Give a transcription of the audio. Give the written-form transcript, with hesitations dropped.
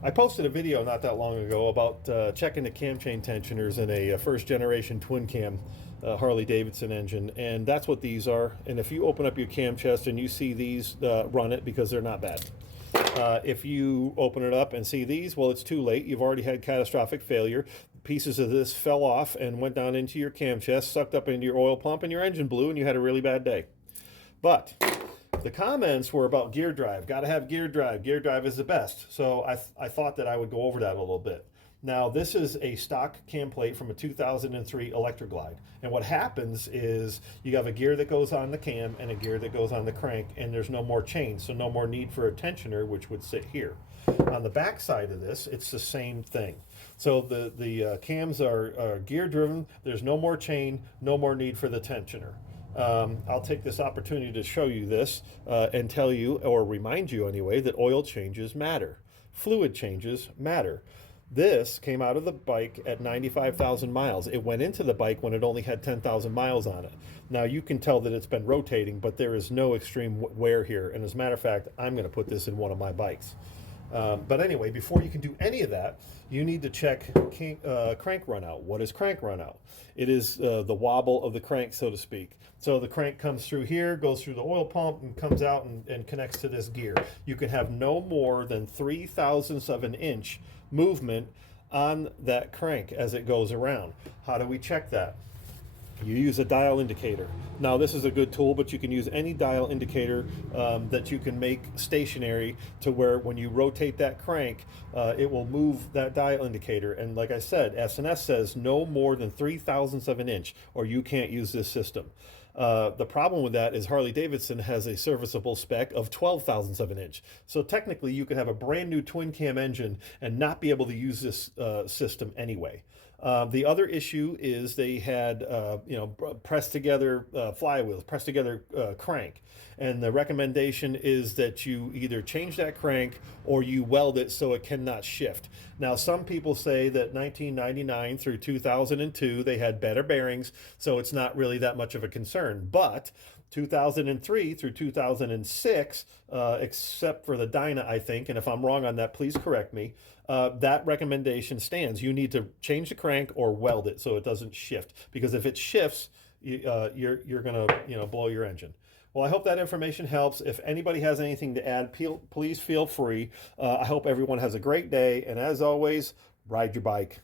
I posted a video not that long ago about checking the cam chain tensioners in a first generation twin cam Harley-Davidson engine, and that's what these are. And if you open up your cam chest and you see these, run it because they're not bad. If you open it up and see these, well, it's too late. You've already had catastrophic failure. Pieces of this fell off and went down into your cam chest, sucked up into your oil pump, and your engine blew, and you had a really bad day. But the comments were about gear drive. Got to have gear drive. Gear drive is the best. So I thought that I would go over that a little bit. Now, this is a stock cam plate from a 2003 Electroglide. And what happens is you have a gear that goes on the cam and a gear that goes on the crank, and there's no more chain, so no more need for a tensioner, which would sit here. On the back side of this, it's the same thing. So the cams are gear driven. There's no more chain, no more need for the tensioner. I'll take this opportunity to show you this and tell you, or remind you anyway, that oil changes matter. Fluid changes matter. This came out of the bike at 95,000 miles. It went into the bike when it only had 10,000 miles on it. Now you can tell that it's been rotating, but there is no extreme wear here. And as a matter of fact, I'm going to put this in one of my bikes. But anyway, before you can do any of that, you need to check crank run out. What is crank run out? It is the wobble of the crank, so to speak. So the crank comes through here, goes through the oil pump, and comes out and connects to this gear. You can have no more than 0.03 of an inch movement on that crank as it goes around. How do we check that? You use a dial indicator. Now this is a good tool, but you can use any dial indicator that you can make stationary to where when you rotate that crank, it will move that dial indicator. And like I said, S&S says no more than 0.03 of an inch or you can't use this system. The problem with that is Harley-Davidson has a serviceable spec of 0.12 of an inch. So technically you could have a brand new twin cam engine and not be able to use this system anyway. The other issue is they had pressed together flywheels, pressed together crank, and the recommendation is that you either change that crank or you weld it so it cannot shift. Now some people say that 1999 through 2002 they had better bearings, so it's not really that much of a concern, but 2003 through 2006, except for the Dyna, I think, and if I'm wrong on that, please correct me, that recommendation stands. You need to change the crank or weld it so it doesn't shift, because if it shifts, you're going to blow your engine. Well, I hope that information helps. If anybody has anything to add, please feel free. I hope everyone has a great day, and as always, ride your bike.